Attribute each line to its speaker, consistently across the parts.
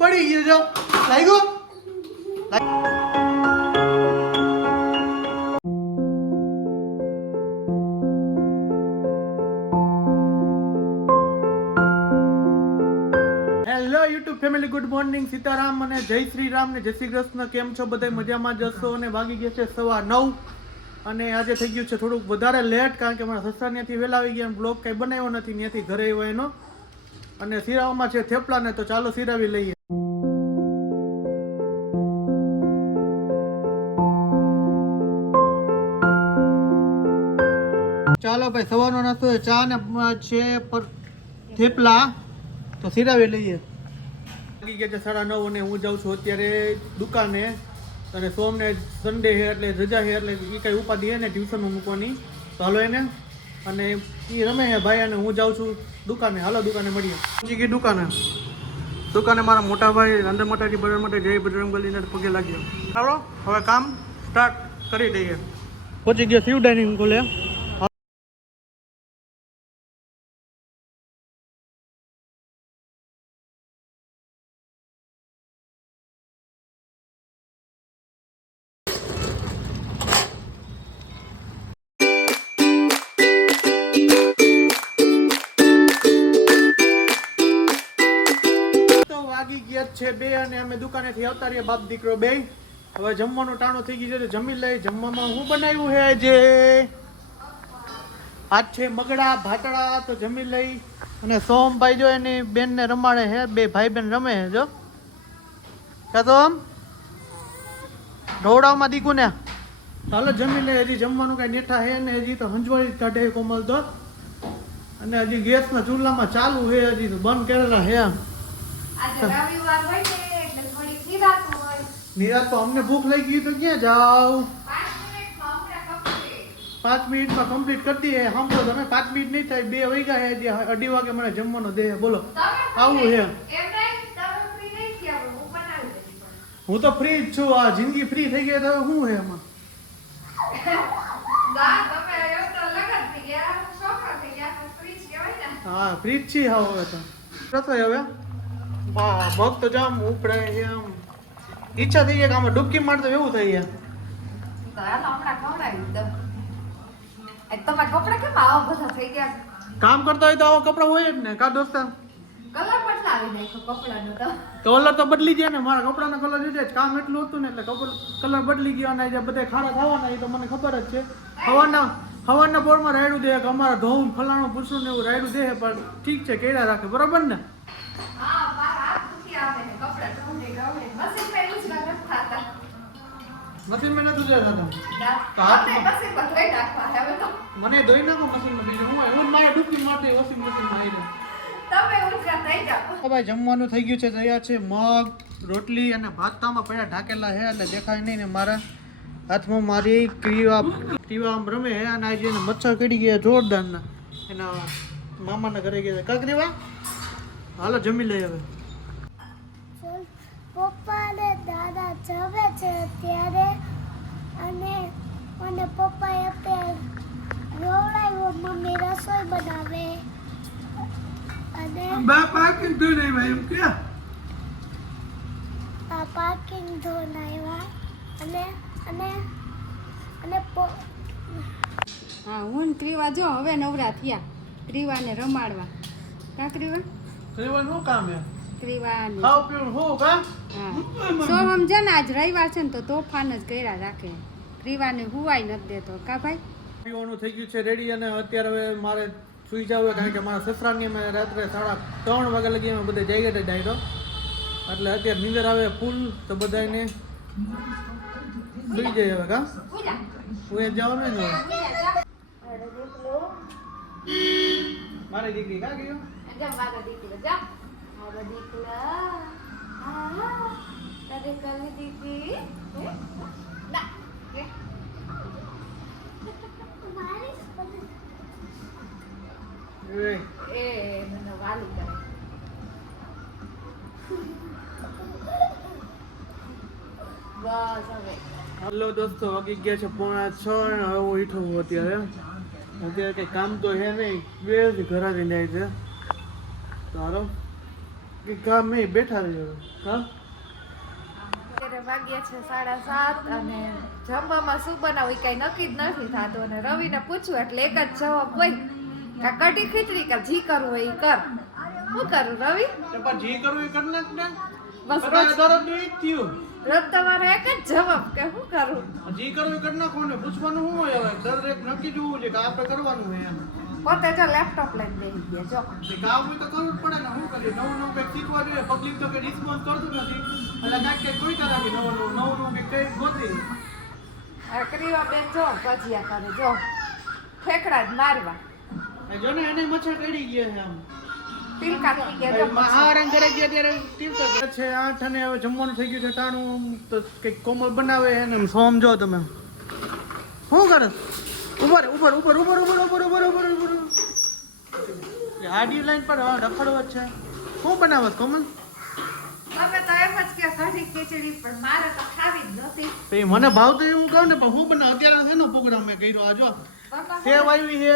Speaker 1: પડી ગયું જો લાગ્યો? Hello YouTube family good morning Sitaram અને જય શ્રી રામ ને જય શ્રી કૃષ્ણ. કેમ છો બધા મજામાં જશો અને વાગી ગયા છે સવા નવ. અને આજે થઈ ગયું છે થોડુંક વધારે લેટ કારણ કે મારા સસરા ત્યાંથી વહેલા આવી ગયા બ્લોગ કંઈ બનાવ્યો નથી. ત્યાંથી ઘરે આવ્યો એનો. અને સિરાવમાં છે થેપલા ને તો ચાલો સિરાવી લઈએ. ચાલો ભાઈ સવારનો નાસ્તો છે. ચા ને છે પર થેપલા. તો સિરાવી લઈએ. લાગી ગયા છે સાડા નવ અને હું જાઉં છું અત્યારે દુકાને. અને સોમને સન્ડે છે એટલે રજા છે એટલે એ કાંઈ ઉપાધિ હે ને ટ્યુશનમાં મૂકવાની. તો હાલો એને. અને એ રમે છે ભાઈ અને હું જાઉં છું દુકાને. હાલો દુકાને મળીએ. પહોંચી ગઈ દુકાને. દુકાને મારા મોટા ભાઈ અંદર મોટાથી બજાર માટે જય બજરંગ બલીને પગે લાગ્યો. ચાલો હવે કામ સ્ટાર્ટ કરી દઈએ. પહોંચી ગયો શિવ ડાઇનિંગ ખોલે જ છે બે અને અમે દુકાનેથી આવતા રહીએ. બાપ દીકરો બે. હવે જમવાનું ટાણું થઈ ગયું છે જમી લઈ જમવામાં હું બનાવ્યું છે જે આજ છે મગડા ભાટડા તો જમી લઈ. અને સોમભાઈ જો એની બેનને રમાડે છે બે ભાઈ બેન રમે છે જો. કા તો આમ? ઢોળાવમાં દીકુ ને? ચાલો જમી લે હજી જમવાનું કઈ નેઠા હે ને હજી તો હંજવાળી જ કાઢે કોમલ તો. અને હજી ગેસના ચૂલામાં ચાલુ છે હજી તો બંધ કરેલા હે
Speaker 2: નિરાંત
Speaker 1: તો અમને ભૂખ લઈ ગઈ તો ક્યાં જાવ?
Speaker 2: પાંચ મિનિટમાં
Speaker 1: કમ્પ્લીટ કરી દઈએ. સાંભળો તમે પાંચ મિનિટ નહીં થાય બે વાગ્યા હે હજી અઢી વાગે મને જમવાનો દે. બોલો આવું
Speaker 2: હે. હું.
Speaker 1: હું તો ફ્રી જ છું આ જિંદગી ફ્રી થઈ ગઈ તો શું છે એમાં?
Speaker 2: જ.
Speaker 1: હા ફ્રી જ છીએ હવે તો. હવે? વાહ મગ તો જામ ઉપડે છે આમ ઈચ્છા થઈ જાય કે આમાં ડૂબકી મારતો એવું થઈ જાય
Speaker 2: કેમ
Speaker 1: કરતા હોય તો આવા કપડા હોય જ ને. કા દોસ્તા?
Speaker 2: કલર તો.
Speaker 1: બદલી ગયા ને. મારા કપડાનો કલર જોઈએ જ કામ એટલું હતું ને એટલે કલર બદલી ગયો અને જે બધા ખાડા થવાના એ તો મને ખબર જ છે. હવાના હવાના પોરમાં રાયડું દે કે અમારા ઘઉં ફલાણું પૂછું ને એવું રાયડું દે પણ ઠીક છે કેળા રાખે. બરાબર ને?
Speaker 2: હા આવે ને કપડાં ઢોંઢી ઢોંઢી. મશીનમાં use ના નથી થતા.
Speaker 1: મશીનમાં નતું જતા તમે તો હાથ-
Speaker 2: આપણે મશીનમાં ધોઈ નાખવા. હવે તો
Speaker 1: મને ધોઈ નાખો મશીનમાં બીજું હું એવું મારે ડૂબકી મારતી વોશિંગ આવી
Speaker 2: તમે ઊંચા થઈ
Speaker 1: ભાઈ જમવાનું થઈ ગયું છે તૈયાર છે. મગ રોટલી અને ભાત તો આમાં પડ્યા ઢાકેલા છે એટલે દેખાય નહીં ને મારા હાથમાં મારી ક્રીવા ક્રીવા આમ રમે અને આજે એને મચ્છર કડી ગયા જોરદારના. એના મામાના ઘરે ગયા કાંક ક્રીવા હાલો જમી લઈએ હવે.
Speaker 3: પપ્પા ને દાદા જવે છે ત્યારે અને મને પપ્પાએ અત્યારે રોવડાવ્યો મમ્મી રસોઈ બનાવે. અને
Speaker 1: બા પાકી ધોઈ નહીં ભાઈ એમ કે?
Speaker 3: આ પાર્કિંગ ધોન આવ્યા. અને અને અને
Speaker 4: હા હું ત્રીવા જો હવે નવરા થયા. ત્રીવાને રમાડવા. કા ક્રીવા
Speaker 1: ત્રીવા નું કામ હે
Speaker 4: ક્રીવાને
Speaker 1: ખાવ પીવું હું. કા
Speaker 4: સો સોહમ છે ને આજ રવિવાર છે ને તો તોફાન જ કર્યા રાખે. ક્રીવાને હુવાય નથી દેતો. કા ભાઈ?
Speaker 1: પીવાનું થઈ ગયું છે રેડી અને અત્યારે હવે મારે સુઈ જાવ કારણ કે મારા સસરાની અમે રાત્રે સાડા ત્રણ વાગ્યા લગી અમે બધા જઈ ગયા ડાયરો. એટલે અત્યારે નીંદર આવે ફૂલ તો બધાને સુઈ જાય હવે કા? હું એ જવાનું ને હવે? મારી દીકરી કા ગયો?
Speaker 2: જા મારા હા ના
Speaker 1: દોસ્તો, વાગી ગયા છે પોણા છ અને હવે હું હીઠો છું અત્યારે. અત્યારે કંઈ કામ તો છે નહીં. બે ઘરે જઈને જાય છે. હાલો. કે કામ નહીં બેઠા રહ્યો હા?
Speaker 2: અત્યારે વાગ્યા છે સાડા સાત અને જમવામાં શું બનાવું એ કઈ નક્કી જ નથી થતું. અને રવિને પૂછ્યું એટલે એક જ જવાબ હોય. કે કઢી ખીચડી કે જી કરવું હોય એ કર. શું કરું રવિ?
Speaker 1: જી કરવું એ કરી નાખ ને.
Speaker 2: બસ રોજ
Speaker 1: દરરોજ થયું.
Speaker 2: રોજ તમારો એક જ જવાબ કે શું કરું?
Speaker 1: જી કરવું એ કરી નાખો ને. પૂછવાનું શું હોય હવે? દરેક નક્કી જોવું છે કે આપણે કરવાનું હોય એમ.
Speaker 2: પોતે જો લેપટોપ લઈને બેસી ગયા જો.
Speaker 1: કામ તો કરવું પડે ને શું કરીએ? નવું નવું કંઈક શીખવા જોઈએ. પબ્લિક તો કંઈ રિસ્પોન્સ કરતું નથી. એટલે કાંઈક કંઈક જોઈતા રાખી નવું નવું નવું નવું કંઈક કંઈક ગોતી.
Speaker 2: ક્રીવા બેન જો ભજીયા કરે જો. ફેકડા જ મારવા.
Speaker 1: જો ને એને મચ્છર ચડી ગયા છે આમ.
Speaker 2: તિલકા થઈ ગયા
Speaker 1: ઘરે ગયા ત્યારે છે. આઠ અને હવે જમવાનું થઈ ગયું છે ટાણું તો કંઈક કોમળ બનાવે એને એમ સોમ જો તમે. શું કરે? ઉપર ઉપર ઉપર ઉપર ઉપર ઉપર ઉપર ઉપર ઉપર. હાડી લાઈન પર હા, રખડવો છે. શું બનાવત કોમન કોમલ
Speaker 2: પણ મારે તો ખાવી જ નથી.
Speaker 1: મને ભાવતું એવું કહું ને પણ હું બનાવ? અત્યારે શેનો પ્રોગ્રામ મેં કર્યો. આ જો સેવ આવી છે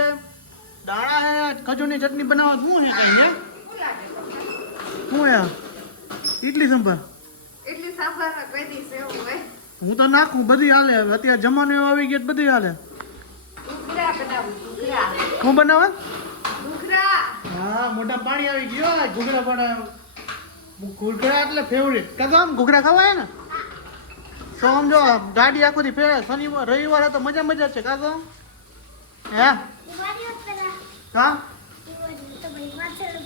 Speaker 1: દાણા છે ખજૂરની ચટણી બનાવવા શું છે કઈ હે?
Speaker 2: શું
Speaker 1: હે ઇડલી સંભાર?
Speaker 2: ઇડલી સંભાર
Speaker 1: હું તો નાખું બધી હાલે. હવે અત્યારે જમાનો એવો આવી ગયો બધી હાલે.
Speaker 2: બનાવું
Speaker 1: શું બનાવે હા મોટા પાણી આવી ગયો. ઘૂઘરા બનાવ્યો ઘૂઘરા એટલે ફેવરેટ કાં આમ ઘૂઘરા ખવાય ને? તો આમ જો ગાડી આખો થી ફેરે શનિવાર રવિવારે તો મજા મજા છે. કાં હે?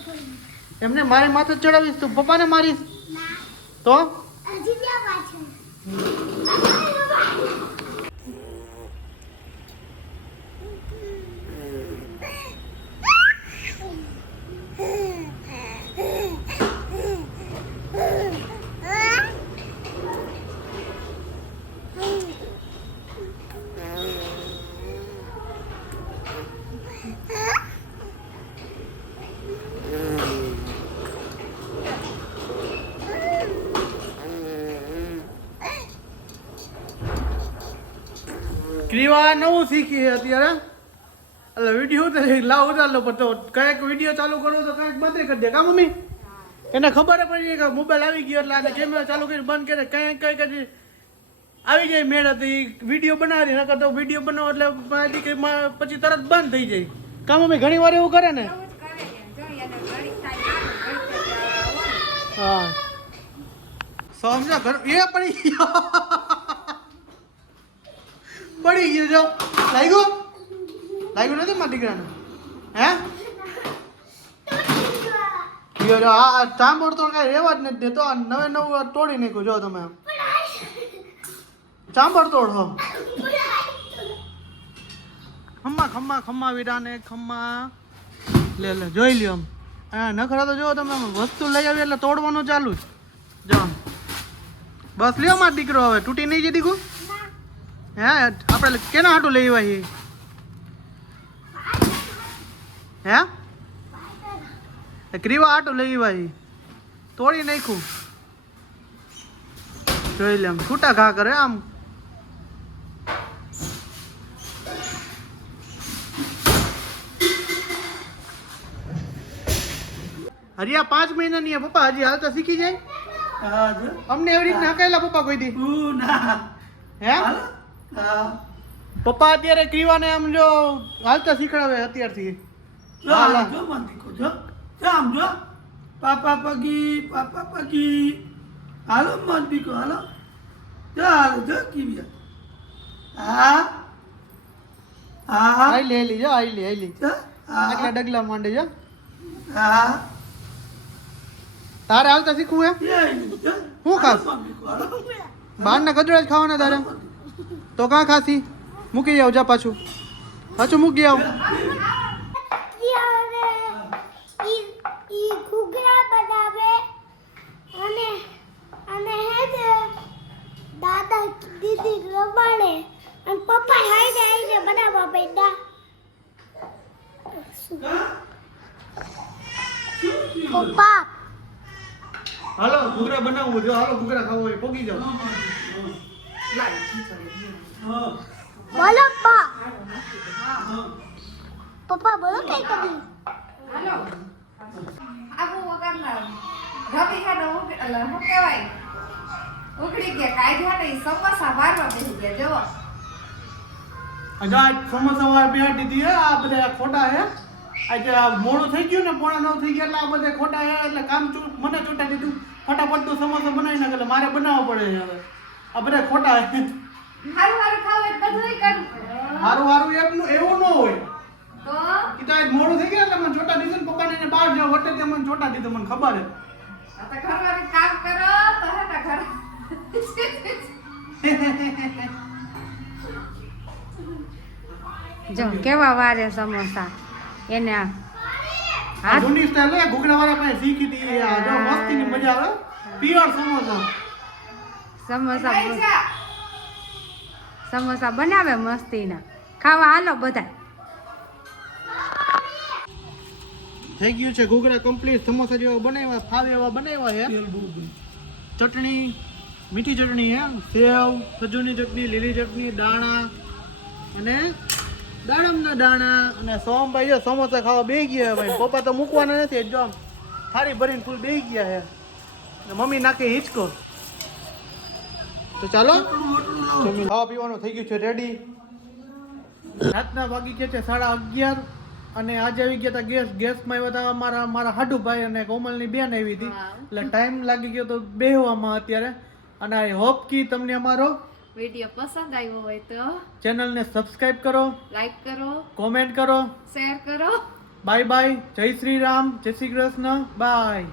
Speaker 3: ફૂલ
Speaker 1: એમને મારી માથે ચડાવીશ. તું પપ્પાને મારીશ? તો? ક્રીવા નવું શીખી છે અત્યારે એટલે વીડિયો તો લાવ ઉતારલો પણ તો કંઈક વીડિયો ચાલુ કરો તો કંઈક બંધ કરી દે કા મમ્મી? એને ખબર પડી કે મોબાઈલ આવી ગયો એટલે આને કેમેરા ચાલુ કરી બંધ કરે કંઈક કંઈક હજી આવી જાય મેળ હતી. વીડિયો બનાવી નકર તો વીડિયો બનાવો એટલે પછી તરત બંધ થઈ જાય. કા મમ્મી ઘણી વાર એવું કરે ને?
Speaker 4: કરે.
Speaker 1: હા. સમજો ઘર એ પડી ગયો. પડી ગયું જો. લાગ્યું? લાગ્યું નથી મારા દીકરાને હે? ગયો જો, આ ચાંબોડ તો કઈ રહેવા જ નથી દેતો. નવે નવું તોડી નાખ્યું, જો તમે. ચાંબોડ તોડ ખમ્મા ખમ્મા ખમ્મા વીરાને, ખમ્મા. લે જોઈ લ્યો આમ. નખરા તો જો તમે વસ્તુ લઈ આવી એટલે તોડવાનું ચાલુ જ. જો બસ લ્યો માર દીકરો હવે, તૂટી નહીં જઈ દીકું હે આપણે કેના હાટું લઈ આવ્યા હે? ક્રીવા હાટું લઈ આવ્યા તોડી નાખ્યું. જોઈ લે આમ છૂટા ઘા કરે આમ. હરિયા પાંચ મહિનાની પપ્પા હજી હાલતા શીખી જાય? અમને એવી રીતના હકાયેલા પપ્પા કોઈ દી? હે? પપ્પા અત્યારે ક્રીવાને આમ જો હાલતા શીખડાવે અત્યારથી. જો મંદિકો જો આમ જો.
Speaker 5: પાપા પગી પાપા પગી. હાલો મત દીકો હાલો. જો હાલો જો કીવ્યા હા. હા.
Speaker 1: આઈ લે લે જો આઈ લે આઈ લે.
Speaker 5: જો,
Speaker 1: આગલા ડગલા માંડે જો.
Speaker 5: હા.
Speaker 1: તારે હાલતા શીખવું હે?
Speaker 5: જો.
Speaker 1: હું ખાસ?
Speaker 5: ના
Speaker 1: બહારના ગજરા જ ખાવાના તારે? તો કાં ખાસી? મૂકી જાવ જા પાછું. પાછું મૂકી આવ.
Speaker 3: ત્યારે ઈ ઈ બનાવે અને અને હે ને દાદા દીદી રમાડે અને પપ્પા. હાઈને આવીને બનાવવા બેઠા પપ્પા
Speaker 1: હાલો ઘૂઘરા બનાવવું જો હાલો ઘૂઘરા ખાવો હોય પોગી જાવ
Speaker 5: હા.
Speaker 3: બોલો પપ્પા પપ્પા બોલો કઈ કદી
Speaker 2: હાલો આબુ રવિ હે ને ઉગ- એટલે શું કહેવાય? ઉઘડી ગયા કાઢ્યા ને ઈ સમોસા મારવા બેસી ગયા જો
Speaker 1: અજા સમોસા વાળા બેહાડી દીધી હે આ બધા ખોટા હે. આજે આ મોડું થઈ ગયું ને પોણા નવ થઈ ગયા એટલે આ બધા ખોટા હે એટલે કામ ચૂ- મને ચૂંટા દીધું. ફટાફટ તો સમોસા બનાવી નાખે એટલે મારે બનાવવો પડે હવે. આ બધા ખોટા હે.
Speaker 2: હારું હારું ખાવ એટલે બધુંય કરવું
Speaker 1: હારું હારું એમનું એવું ન હોય.
Speaker 2: તો?
Speaker 1: તો મોડું થઈ ગયા એટલે મને છોટા દીધું ને પપ્પાને એને બહાર જાવ વટે તે મને છોટા દીધું મને ખબર હે
Speaker 2: આ તો ઘરવાળું કામ કરો તો હે ને ઘર
Speaker 4: જો કેવા વારે સમોસા? એને આ
Speaker 1: જૂની સ્ટાઈલ હે ઘૂઘરા વાળા પાસે શીખી હતી આ જો મસ્તીની મજા આવે. પ્યોર સમોસા.
Speaker 4: સમોસા. સમોસા બનાવે મસ્તીના. ખાવા હાલો બધા
Speaker 1: થઈ ગયું છે ઘૂઘરા કમ્પ્લીટ સમોસા જેવા બનાવ્યા ફાવે એવા બનાવ્યા છે. ચટણી મીઠી ચટણી હે સેવ ખજૂરની ચટણી લીલી ચટણી દાણા અને દાડમના દાણા અને સોમભાઈ જો સમોસા ખાવા બે ગયા ભાઈ. પપ્પા તો મૂકવાના નથી જો આમ થાળી ભરીને ફૂલ બે ગયા છે. મમ્મી નાખે હિચકો. તો ચાલો. ખાવા પીવાનું થઈ ગયું છે રેડી રાતના વાગી ગયા છે સાડા અગિયાર અને આજે આવી ગયા હતા ગેસ. ગેસમાં આવ્યા હતા મારા મારા હાડુભાઈ અને કોમલની બેન આવી હતી. એટલે ટાઈમ લાગી ગયો તો બેહવામાં અત્યારે. અને આઈ હોપ કે તમને અમારો
Speaker 2: વીડિયો પસંદ આવ્યો હોય તો
Speaker 1: ચેનલને સબસ્ક્રાઇબ કરો
Speaker 2: લાઈક કરો
Speaker 1: કોમેન્ટ કરો.
Speaker 2: શેર કરો.
Speaker 1: બાય બાય જય શ્રી રામ. જય શ્રી કૃષ્ણ. બાય